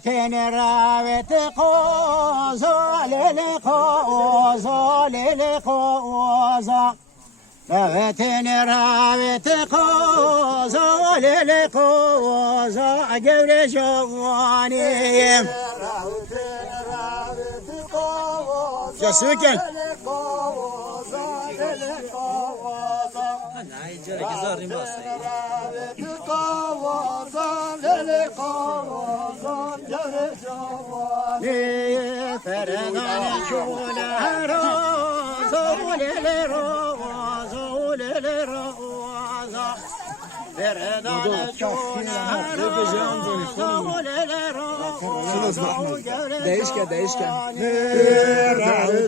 Davetini raveti koza lili koza lili koza. Davetini raveti koza lili koza. Gevre şovaniyim. Casuken. Ferdane şule roza, ulele roza, ulele roza. Ferdane şule roza, ulele roza. Değişken.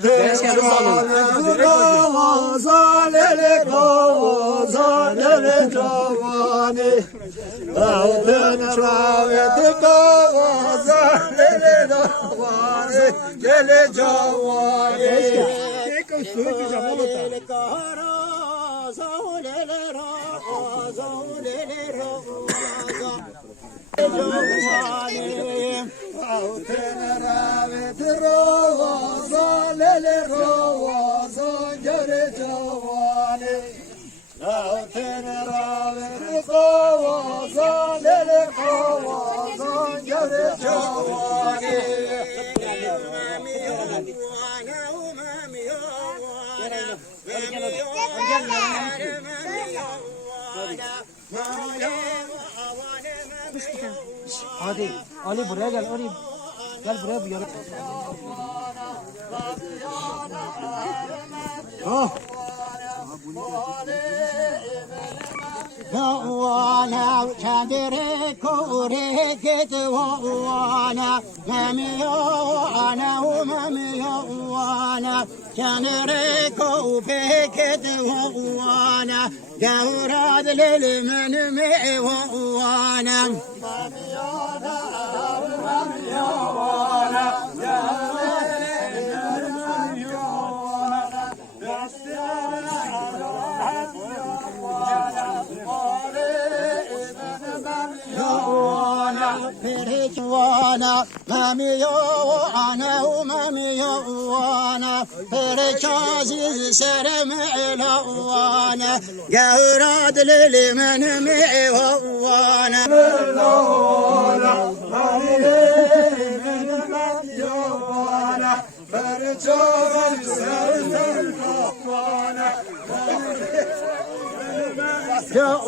Değişken roza, lele roza, lele cavani. Altın raveti koza, lele cavani, lele cavani. Altın raveti roza, lele roza, lele cavani. Altın raveti koza, lele koza, lele cavani. Hadi Ali buraya gel Ali. Gel buraya bu yana. وانا كبري كوري كت وانا مميو انا ومميو وانا كبري كوبي كت وانا دوراد للمن مي وانا مميو وانا مامي وانا ومامي وانا فركازي سرم الى وانا يوراد للمن مي وانا يا